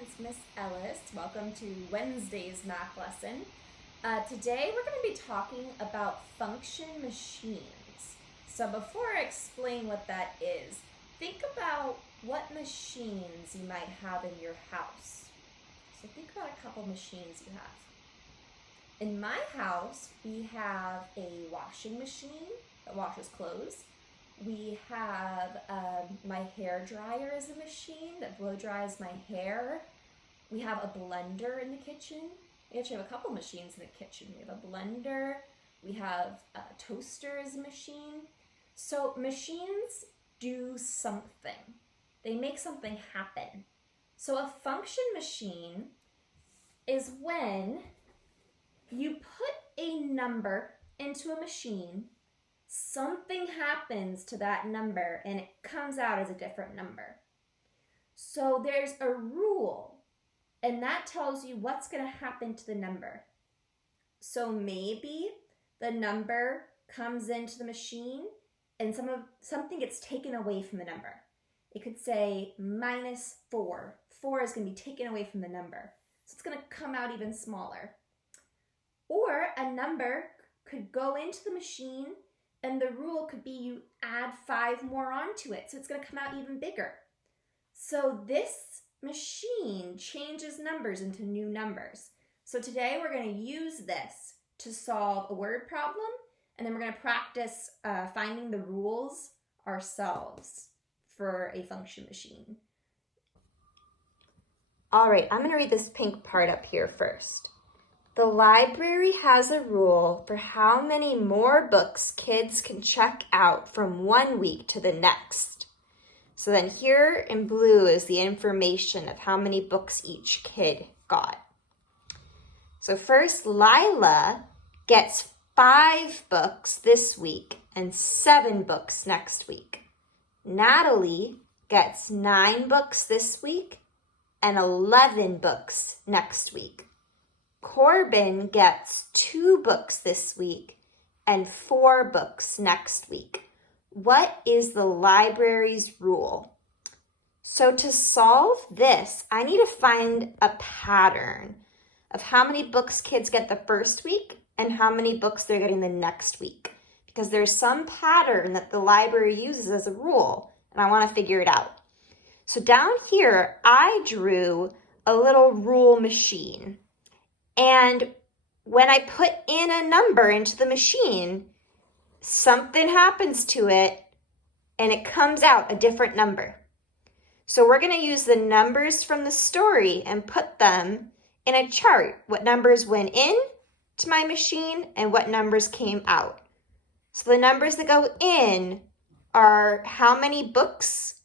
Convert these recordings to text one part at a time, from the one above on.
it's Miss Ellis. Welcome to Wednesday's math lesson. Today we're going to be talking about function machines. So before I explain what that is, think about what machines you might have in your house. So think about a couple machines you have. In my house, we have a washing machine that washes clothes. We have my hair dryer as a machine that blow dries my hair. We have a blender in the kitchen. We actually have a couple machines in the kitchen. We have a blender. We have a toaster as a machine. So machines do something. They make something happen. So a function machine is when you put a number into a machine, something happens to that number and it comes out as a different number. So there's a rule, and that tells you what's going to happen to the number. So maybe the number comes into the machine and something gets taken away from the number. It could say -4. 4 is going to be taken away from the number. So it's going to come out even smaller. Or a number could go into the machine and the rule could be you add 5 more onto it, so it's going to come out even bigger. So this machine changes numbers into new numbers. So today we're going to use this to solve a word problem, and then we're going to practice finding the rules ourselves for a function machine. All right, I'm going to read this pink part up here first. The library has a rule for how many more books kids can check out from one week to the next. So then here in blue is the information of how many books each kid got. So first, Lila gets 5 books this week and 7 books next week. Natalie gets 9 books this week and 11 books next week. Corbin gets 2 books this week and 4 books next week. What is the library's rule? So to solve this, I need to find a pattern of how many books kids get the first week and how many books they're getting the next week. Because there's some pattern that the library uses as a rule, and I want to figure it out. So down here, I drew a little rule machine. And when I put in a number into the machine, something happens to it and it comes out a different number. So we're going to use the numbers from the story and put them in a chart. What numbers went in to my machine and what numbers came out. So the numbers that go in are how many books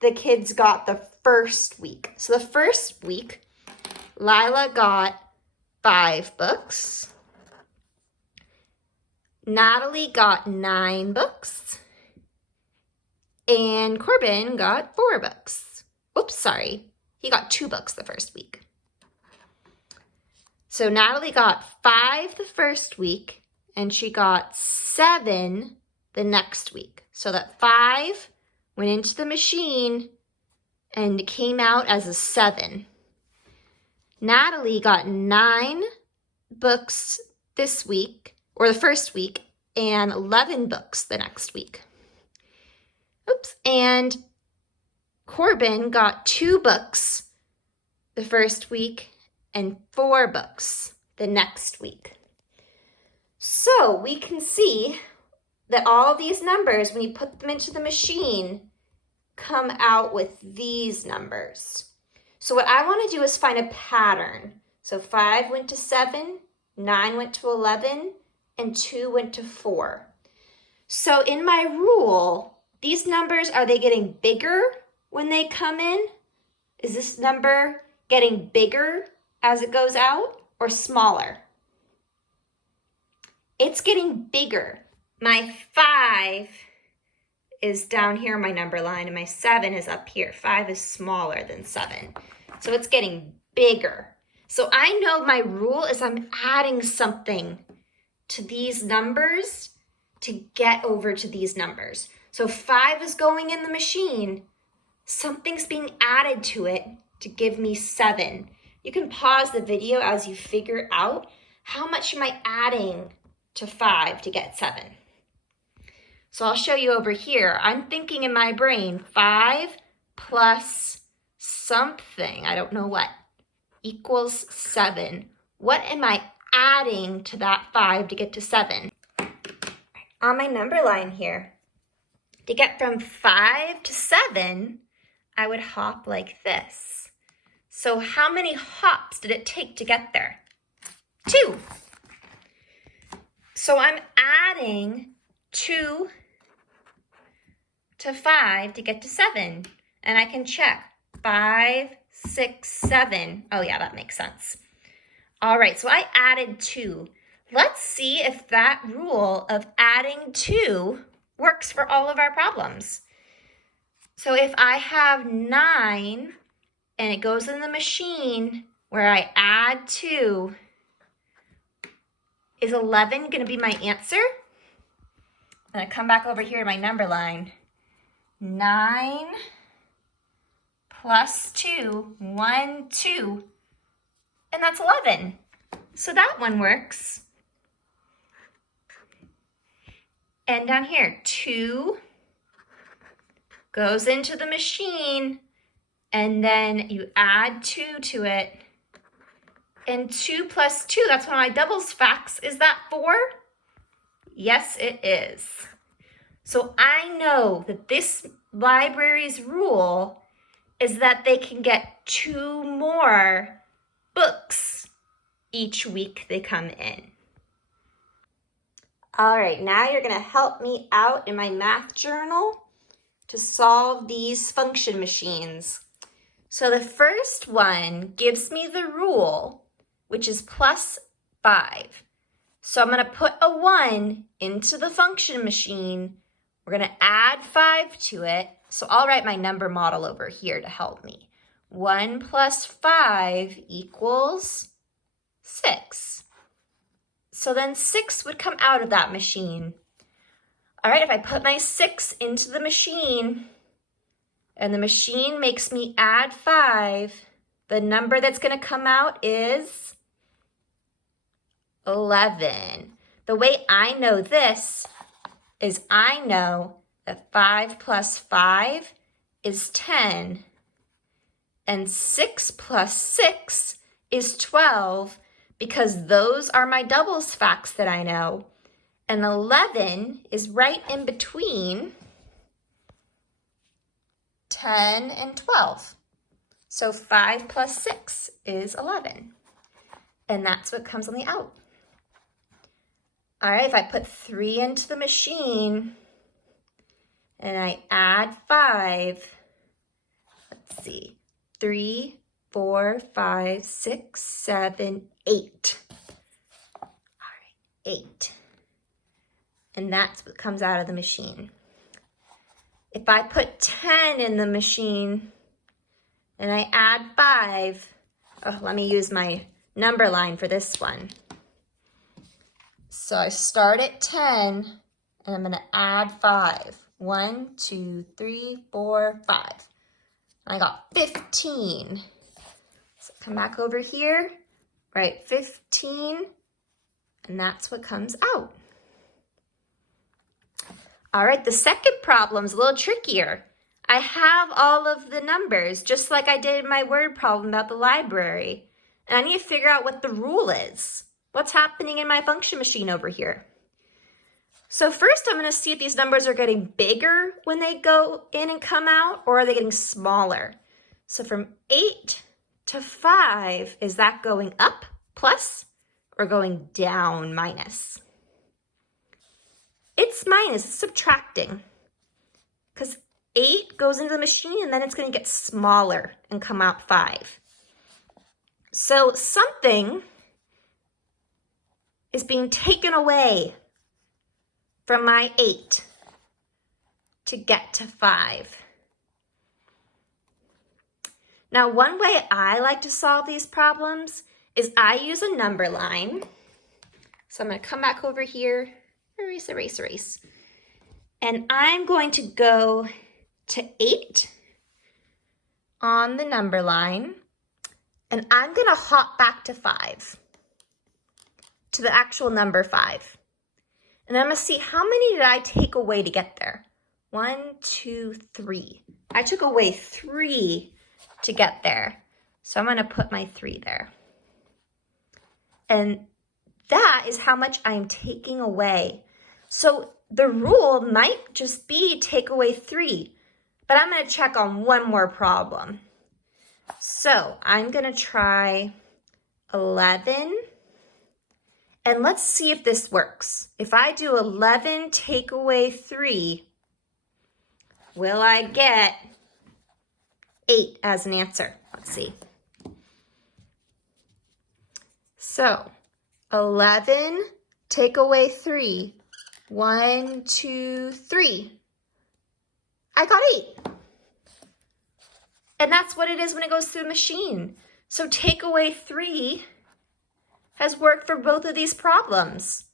the kids got the first week. So the first week, Lila got 5 books. Natalie got 9 books. And Corbin got 4 books. Oops, sorry. He got 2 books the first week. So Natalie got 5 the first week, and she got 7 the next week. So that 5 went into the machine and came out as a 7. Natalie got 9 books this week, or the first week, and 11 books the next week. Oops, and Corbin got 2 books the first week and 4 books the next week. So we can see that all these numbers, when you put them into the machine, come out with these numbers. So what I want to do is find a pattern. So 5 went to 7, 9 went to 11, and 2 went to 4. So in my rule, these numbers, are they getting bigger when they come in? Is this number getting bigger as it goes out or smaller? It's getting bigger. My 5 is down here on my number line and my 7 is up here. 5 is smaller than 7. So it's getting bigger. So I know my rule is I'm adding something to these numbers to get over to these numbers. So 5 is going in the machine. Something's being added to it to give me 7. You can pause the video as you figure out how much am I adding to 5 to get 7. So I'll show you over here. I'm thinking in my brain, 5 plus something, I don't know what, equals 7. What am I adding to that 5 to get to 7? On my number line here, to get from 5 to 7, I would hop like this. So how many hops did it take to get there? 2. So I'm adding 2 to 5 to get to 7. And I can check 5, 6, 7. Oh yeah, that makes sense. All right, so I added 2. Let's see if that rule of adding 2 works for all of our problems. So if I have 9 and it goes in the machine where I add 2, is 11 going to be my answer? And I come back over here to my number line. 9 plus 2, 1, 2, and that's 11. So that one works. And down here, 2 goes into the machine, and then you add 2 to it. And 2 plus 2, that's one of my doubles facts. Is that 4? Yes, it is. So I know that this library's rule is that they can get 2 more books each week they come in. All right, now you're gonna help me out in my math journal to solve these function machines. So the first one gives me the rule, which is plus 5. So I'm gonna put a 1 into the function machine. We're gonna add 5 to it. So I'll write my number model over here to help me. 1 plus 5 equals 6. So then 6 would come out of that machine. All right, if I put my 6 into the machine and the machine makes me add 5, the number that's gonna come out is 11. The way I know this is I know that 5 plus 5 is 10, and 6 plus 6 is 12, because those are my doubles facts that I know. And 11 is right in between 10 and 12. So 5 plus 6 is 11. And that's what comes on the out. All right, if I put 3 into the machine and I add 5, let's see, 3, 4, 5, 6, 7, 8. All right, 8. And that's what comes out of the machine. If I put 10 in the machine and I add 5, let me use my number line for this one. So I start at 10 and I'm gonna add 5. 1, 2, 3, 4, 5. I got 15. So come back over here, write 15, and that's what comes out. All right, the second problem's a little trickier. I have all of the numbers, just like I did in my word problem about the library. And I need to figure out what the rule is. What's happening in my function machine over here? So first I'm gonna see if these numbers are getting bigger when they go in and come out, or are they getting smaller? So from 8 to 5, is that going up, plus, or going down, minus? It's minus, it's subtracting. Because 8 goes into the machine and then it's gonna get smaller and come out 5. So something is being taken away from my 8 to get to 5. Now, one way I like to solve these problems is I use a number line. So I'm gonna come back over here, erase, erase, erase. And I'm going to go to 8 on the number line, and I'm gonna hop back to 5, to the actual number 5. And I'm gonna see how many did I take away to get there. 1, 2, 3. I took away 3 to get there. So I'm gonna put my 3 there. And that is how much I'm taking away. So the rule might just be take away 3, but I'm gonna check on one more problem. So I'm gonna try 11, and let's see if this works. If I do 11 take away 3, will I get 8 as an answer? Let's see. So 11 take away 3. 1, 2, 3. I got 8. And that's what it is when it goes through the machine. So take away 3 has worked for both of these problems.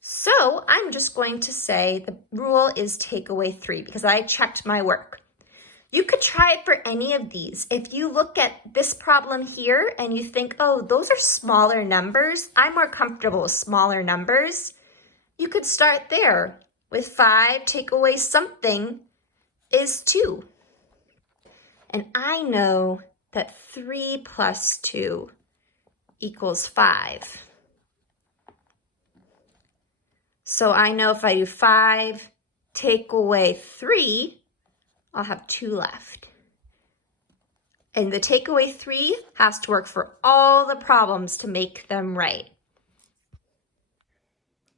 So I'm just going to say the rule is take away 3 because I checked my work. You could try it for any of these. If you look at this problem here and you think, oh, those are smaller numbers, I'm more comfortable with smaller numbers, you could start there. With 5, take away something is 2. And I know that 3 plus 2 equals 5. So I know if I do 5, take away 3, I'll have 2 left. And the take away 3 has to work for all the problems to make them right.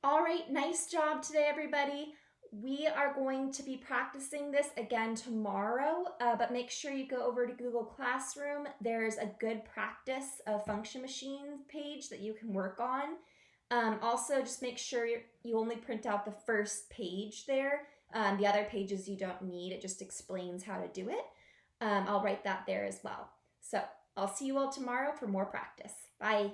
All right, nice job today, everybody. We are going to be practicing this again tomorrow, but make sure you go over to Google Classroom. There's a good practice of function machine page that you can work on. Also, just make sure you only print out the first page there. The other pages you don't need. It just explains how to do it. I'll write that there as well. So I'll see you all tomorrow for more practice. Bye.